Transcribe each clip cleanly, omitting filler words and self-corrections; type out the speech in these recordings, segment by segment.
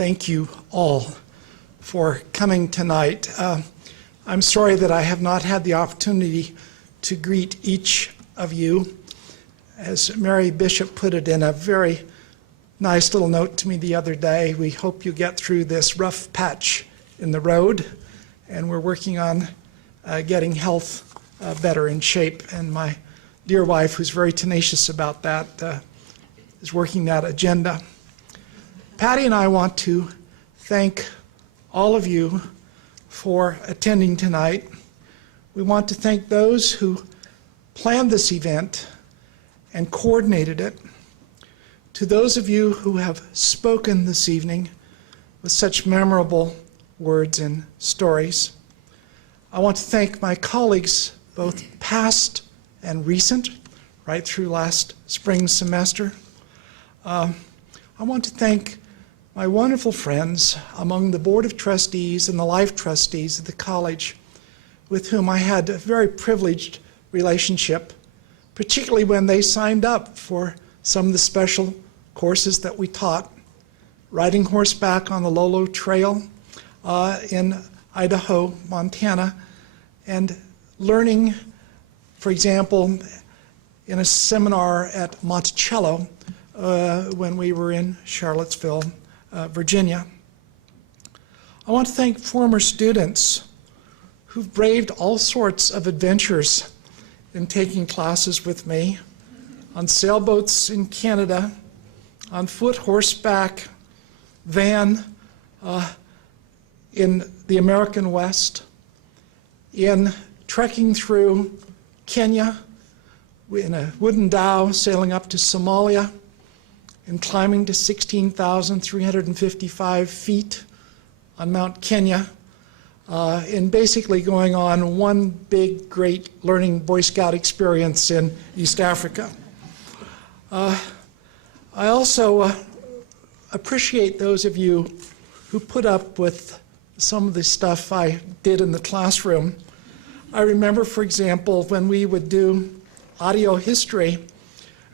thank you all for coming tonight. I'm sorry that I have not had the opportunity to greet each of you. As Mary Bishop put it in a very nice little note to me the other day, we hope you get through this rough patch in the road, and we're working on getting health better in shape. And my dear wife, who's very tenacious about that, is working that agenda. Patty and I want to thank all of you for attending tonight. We want to thank those who planned this event and coordinated it. To those of you who have spoken this evening with such memorable words and stories, I want to thank my colleagues, both past and recent, right through last spring semester. I want to thank my wonderful friends among the Board of Trustees and the Life Trustees of the college, with whom I had a very privileged relationship, particularly when they signed up for some of the special courses that we taught. Riding horseback on the Lolo Trail in Idaho, Montana, and learning, for example, in a seminar at Monticello when we were in Charlottesville, Virginia. I want to thank former students who've braved all sorts of adventures in taking classes with me, on sailboats in Canada, on foot, horseback, van in the American West, in trekking through Kenya in a wooden dhow sailing up to Somalia, and climbing to 16,355 feet on Mount Kenya, and basically going on one big, great learning Boy Scout experience in East Africa. I also appreciate those of you who put up with some of the stuff I did in the classroom. I remember, for example, when we would do audio history,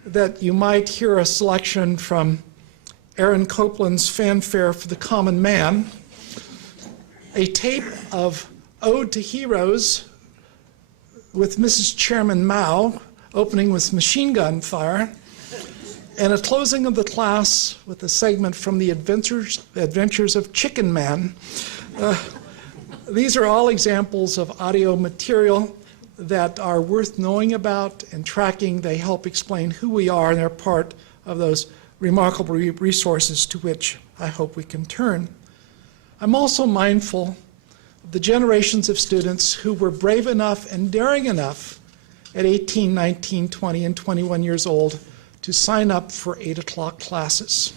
that you might hear a selection from Aaron Copland's Fanfare for the Common Man, a tape of Ode to Heroes with Mrs. Chairman Mao, opening with machine gun fire, and a closing of the class with a segment from the Adventures of Chicken Man. These are all examples of audio material that are worth knowing about and tracking. They help explain who we are, and they're part of those remarkable resources to which I hope we can turn. I'm also mindful of the generations of students who were brave enough and daring enough at 18, 19, 20, and 21 years old to sign up for 8 o'clock classes.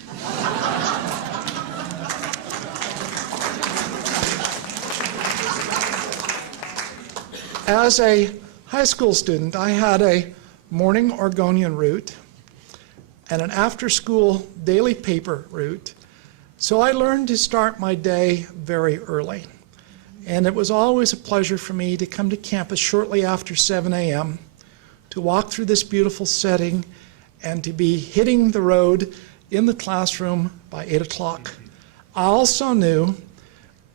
As a high school student, I had a morning Oregonian route and an after-school daily paper route, so I learned to start my day very early. And it was always a pleasure for me to come to campus shortly after 7 a.m., to walk through this beautiful setting, and to be hitting the road in the classroom by 8 o'clock. I also knew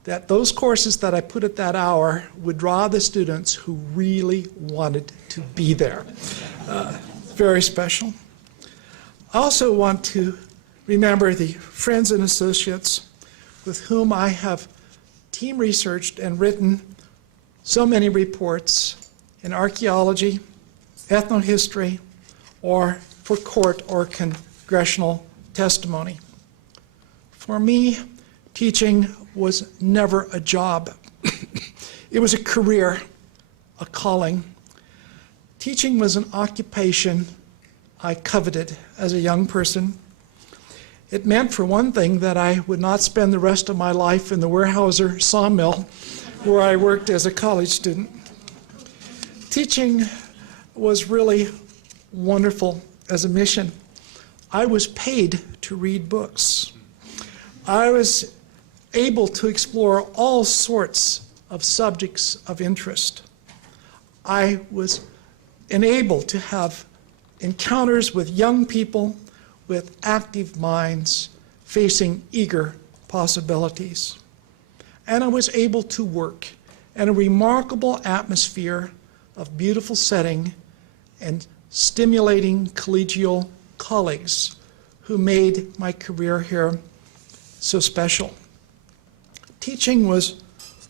that those courses that I put at that hour would draw the students who really wanted to be there. Very special. I also want to remember the friends and associates with whom I have team researched and written so many reports in archaeology, ethnohistory, or for court or congressional testimony. For me, teaching was never a job. It was a career, a calling. Teaching was an occupation I coveted as a young person. It meant, for one thing, that I would not spend the rest of my life in the Weyerhaeuser sawmill where I worked as a college student. Teaching was really wonderful as a mission. I was paid to read books. I was able to explore all sorts of subjects of interest. I was enabled to have encounters with young people with active minds facing eager possibilities. And I was able to work in a remarkable atmosphere of beautiful setting and stimulating collegial colleagues who made my career here so special. Teaching was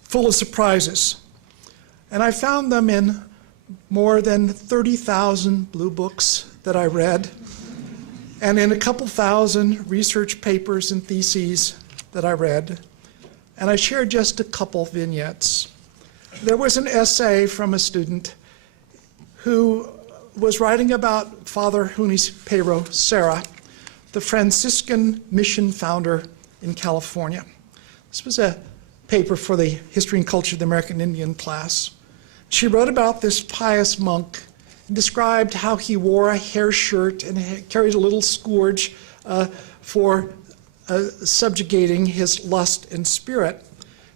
full of surprises, and I found them in more than 30,000 blue books that I read, and in a couple thousand research papers and theses that I read, and I shared just a couple vignettes. There was an essay from a student who was writing about Father Junipero Serra, the Franciscan mission founder in California. This was a paper for the History and Culture of the American Indian class. She wrote about this pious monk and described how he wore a hair shirt and carried a little scourge for subjugating his lust and spirit.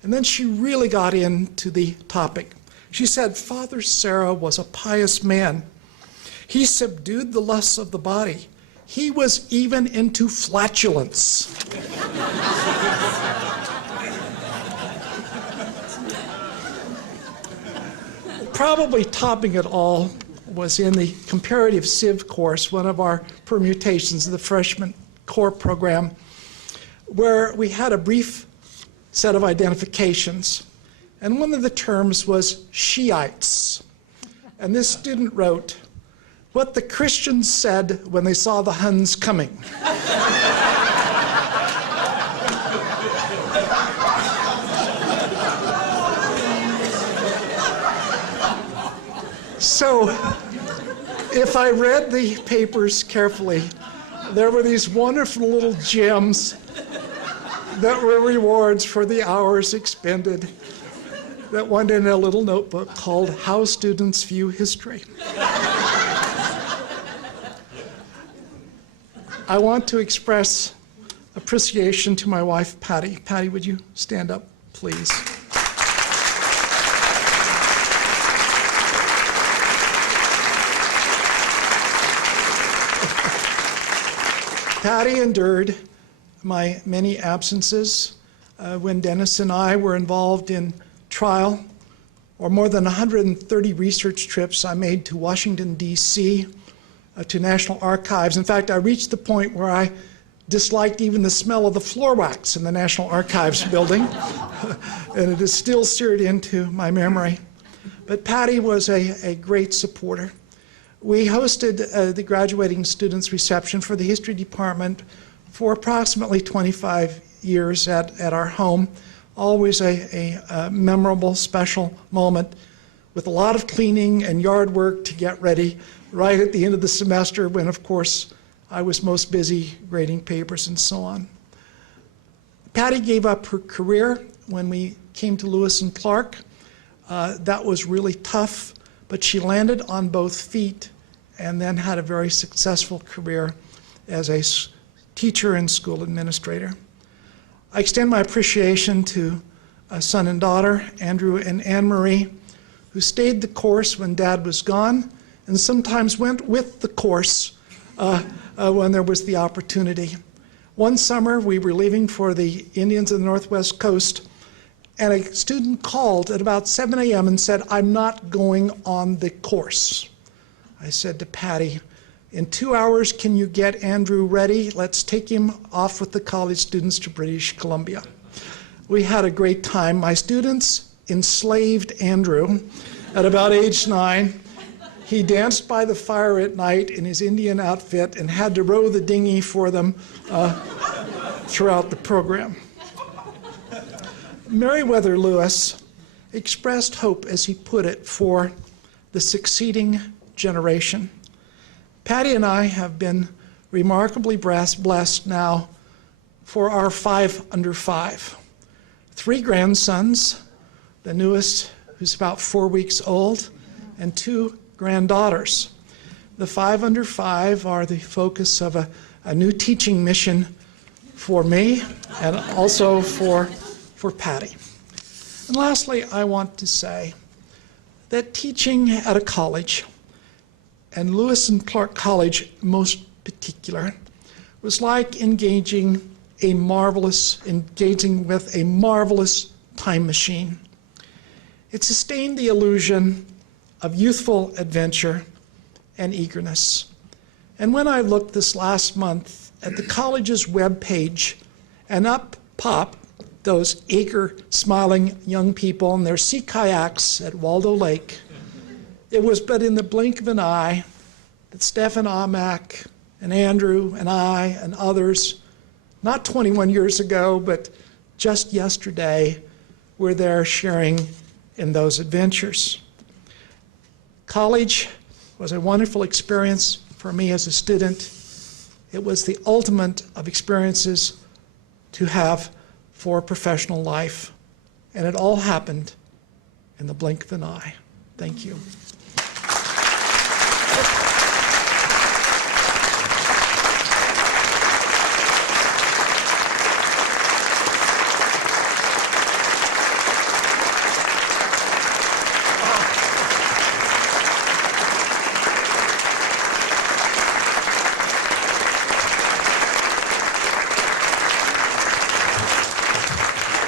And then she really got into the topic. She said, Father Serra was a pious man. He subdued the lusts of the body. He was even into flatulence. Probably topping it all was in the comparative civ course, one of our permutations of the freshman core program, where we had a brief set of identifications. And one of the terms was Shiites. And this student wrote, what the Christians said when they saw the Huns coming. So, if I read the papers carefully, there were these wonderful little gems that were rewards for the hours expended that went in a little notebook called How Students View History. I want to express appreciation to my wife, Patty. Patty, would you stand up, please? Patty endured my many absences when Dennis and I were involved in trial, or more than 130 research trips I made to Washington, D.C., to National Archives. In fact, I reached the point where I disliked even the smell of the floor wax in the National Archives building, and it is still seared into my memory. But Patty was a great supporter. We hosted the graduating students' reception for the history department for approximately 25 years at our home. Always a memorable, special moment with a lot of cleaning and yard work to get ready right at the end of the semester when, of course, I was most busy grading papers and so on. Patty gave up her career when we came to Lewis and Clark. That was really tough, but she landed on both feet and then had a very successful career as a teacher and school administrator. I extend my appreciation to a son and daughter, Andrew and Anne Marie, who stayed the course when Dad was gone and sometimes went with the course when there was the opportunity. One summer, we were leaving for the Indians of the Northwest Coast, and a student called at about 7 a.m. and said, I'm not going on the course. I said to Patty, in 2 hours, can you get Andrew ready? Let's take him off with the college students to British Columbia. We had a great time. My students enslaved Andrew at about age 9. He danced by the fire at night in his Indian outfit and had to row the dinghy for them throughout the program. Meriwether Lewis expressed hope, as he put it, for the succeeding generation. Patty and I have been remarkably blessed now for our 5 under 5. 3 grandsons, the newest, who's about 4 weeks old, and 2 granddaughters. The 5 under 5 are the focus of a new teaching mission for me and also for Patty. And lastly, I want to say that teaching at a college, and Lewis and Clark College most particular, was like engaging engaging with a marvelous time machine. It sustained the illusion of youthful adventure and eagerness. And when I looked this last month at the college's webpage, and up popped those eager, smiling young people in their sea kayaks at Waldo Lake, it was but in the blink of an eye that Stefan Amack and Andrew and I and others, not 21 years ago, but just yesterday, were there sharing in those adventures. College was a wonderful experience for me as a student. It was the ultimate of experiences to have for professional life, and it all happened in the blink of an eye. Thank you.